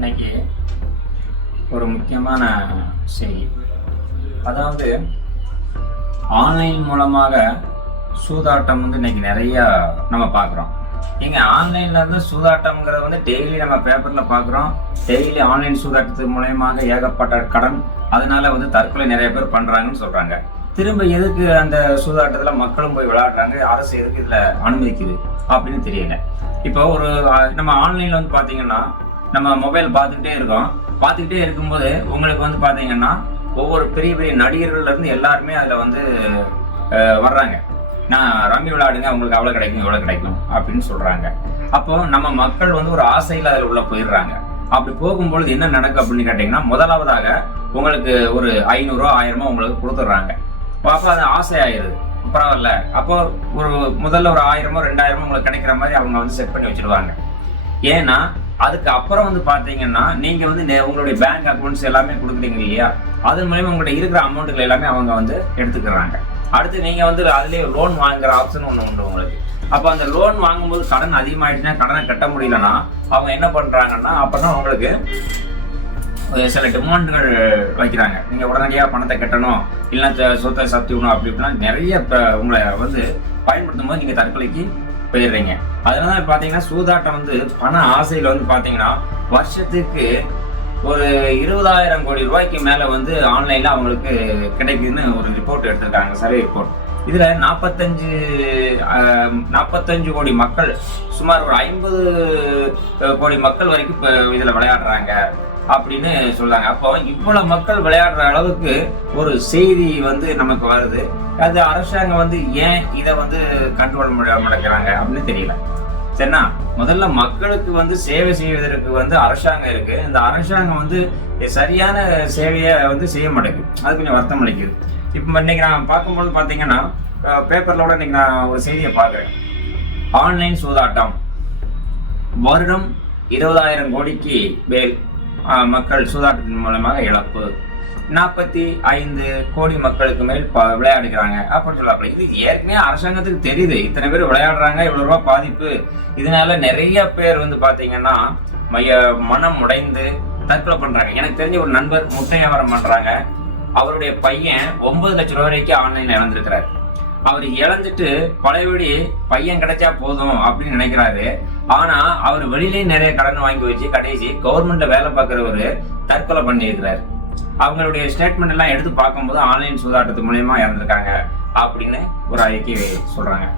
இன்னைக்கு ஒரு முக்கியமான செய்தி. அதாவது ஆன்லைன் மூலமாக சூதாட்டம் இன்னைக்கு நிறையா நம்ம பார்க்குறோம். ஆன்லைன்ல இருந்து சூதாட்டம்ங்கிறது டெய்லி நம்ம பேப்பர்ல பார்க்குறோம். டெய்லி ஆன்லைன் சூதாட்டத்து மூலயமாக ஏகப்பட்ட கடன், அதனால தற்கொலை நிறைய பேர் பண்றாங்கன்னு சொல்றாங்க. திரும்ப எதுக்கு அந்த சூதாட்டத்துல மக்களும் போய் விளையாடுறாங்க, அரசு எதுக்கு இதுல அனுமதிக்குது அப்படின்னு தெரியல. இப்போ நம்ம ஆன்லைன்ல பாத்தீங்கன்னா நம்ம மொபைல் பார்த்துக்கிட்டே இருக்கும்போது உங்களுக்கு பாத்தீங்கன்னா ஒவ்வொரு பெரிய பெரிய நடிகர்கள்ல இருந்து எல்லாருமே அதுல வர்றாங்க. நான் ரம்மி விளையாடுங்க, உங்களுக்கு அவ்வளவு கிடைக்கும் இவ்வளவு கிடைக்கும் அப்படின்னு சொல்றாங்க. அப்போ நம்ம மக்கள் ஒரு ஆசையில அதுல உள்ள போயிடுறாங்க. அப்படி போகும்பொழுது என்ன நடக்கும் அப்படின்னு கேட்டீங்கன்னா, முதலாவதாக உங்களுக்கு ஒரு 500 1000 உங்களுக்கு கொடுத்துட்றாங்க. அப்போ அது ஆசை ஆயிடுது, பரவாயில்ல. அப்போ முதல்ல ஒரு 1000 2000 உங்களுக்கு கிடைக்கிற மாதிரி அவங்க செட் பண்ணி வச்சிருவாங்க. ஏன்னா அதுக்கு அப்புறம் பாத்தீங்கன்னா நீங்க உங்களுடைய பேங்க் அக்கௌண்ட்ஸ் எல்லாமே கொடுக்குறீங்க இல்லையா, அது மூலமா உங்களுடைய இருக்கிற அமௌண்ட்டுகள் எல்லாமே அவங்க எடுத்துக்கிறாங்க. அடுத்து நீங்க அதுலயே லோன் வாங்குற ஆப்ஷன் ஒண்ணு உண்டு உங்களுக்கு. அப்ப அந்த லோன் வாங்கும்போது கடன் அதிகமாயிடுச்சுன்னா, கடனை கட்ட முடியலன்னா அவங்க என்ன பண்றாங்கன்னா, அப்பதான் உங்களுக்கு சில டிமாண்டுகள் வைக்கிறாங்க. நீங்க உடனடியா பணத்தை கட்டணும், இல்லைன்னா சொத்தை சத்தியணும், அப்படி இப்படின்னா நிறைய உங்களை பயன்படுத்தும் போது நீங்க தற்கொலைக்கு போயிடுறீங்க. அதனால பாத்தீங்கன்னா சூதாட்டம் பண ஆசையில பாத்தீங்கன்னா வருஷத்துக்கு ஒரு 20,000 கோடி ரூபாய்க்கு மேல ஆன்லைன்ல அவங்களுக்கு கிடைக்குதுன்னு ஒரு ரிப்போர்ட் எடுத்திருக்காங்க, சர்வே ரிப்போர்ட். இதுல 45 கோடி மக்கள், சுமார் ஒரு 50 கோடி மக்கள் வரைக்கும் இப்ப இதுல விளையாடுறாங்க அப்படின்னு சொல்றாங்க. அப்போ இவ்வளவு மக்கள் விளையாடுற அளவுக்கு ஒரு செய்தி நமக்கு வருது. அது அரசாங்கம் ஏன் இதை கண்ட்ரோல் முடக்கிறாங்க அப்படின்னு தெரியல. சரிண்ணா, முதல்ல மக்களுக்கு சேவை செய்வதற்கு அரசாங்கம் இருக்கு. இந்த அரசாங்கம் சரியான சேவையை செய்ய மாட்டேங்குது. அது கொஞ்சம் வருத்தம் அளிக்குது. இப்போ இன்னைக்கு நான் பார்க்கும்போது பாத்தீங்கன்னா பேப்பர்ல கூட இன்னைக்கு நான் ஒரு செய்தியை பார்க்குறேன். ஆன்லைன் சூதாட்டம் வருடம் 20,000 கோடிக்கு மேல் மக்கள் சூதாட்டத்தின் மூலமாக இழப்பு, 45 கோடி மக்களுக்கு மேல் விளையாடுகிறாங்க அப்படின்னு சொல்லலாம். இது ஏற்கனவே அரசாங்கத்துக்கு தெரியுது, இத்தனை பேர் விளையாடுறாங்க, இவ்வளவு ரூபாய் பாதிப்பு. இதனால நிறைய பேர் பாத்தீங்கன்னா மனம் உடைந்து தற்கொலை பண்றாங்க. எனக்கு தெரிஞ்ச ஒரு நண்பர் முட்டை வியாபாரம் பண்றாங்க. அவருடைய பையன் 9 லட்சம் ரூபாய் வரைக்கும் ஆன்லைன்ல இழந்திருக்கிறார். அவர் இழந்துட்டு பழையபடி பையன் கிடைச்சா போதும் அப்படின்னு நினைக்கிறாரு. ஆனா அவர் வெளியிலேயே நிறைய கடன் வாங்கி வச்சு கடைசி கவர்மெண்ட்ல வேலை பார்க்கிறவரு தற்கொலை பண்ணியிருக்கிறாரு. அவங்களுடைய ஸ்டேட்மெண்ட் எல்லாம் எடுத்து பார்க்கும்போது ஆன்லைன் சூதாட்டத்து மூலயமா இறந்திருக்காங்க அப்படின்னு ஒரு அறிக்கை சொல்றாங்க.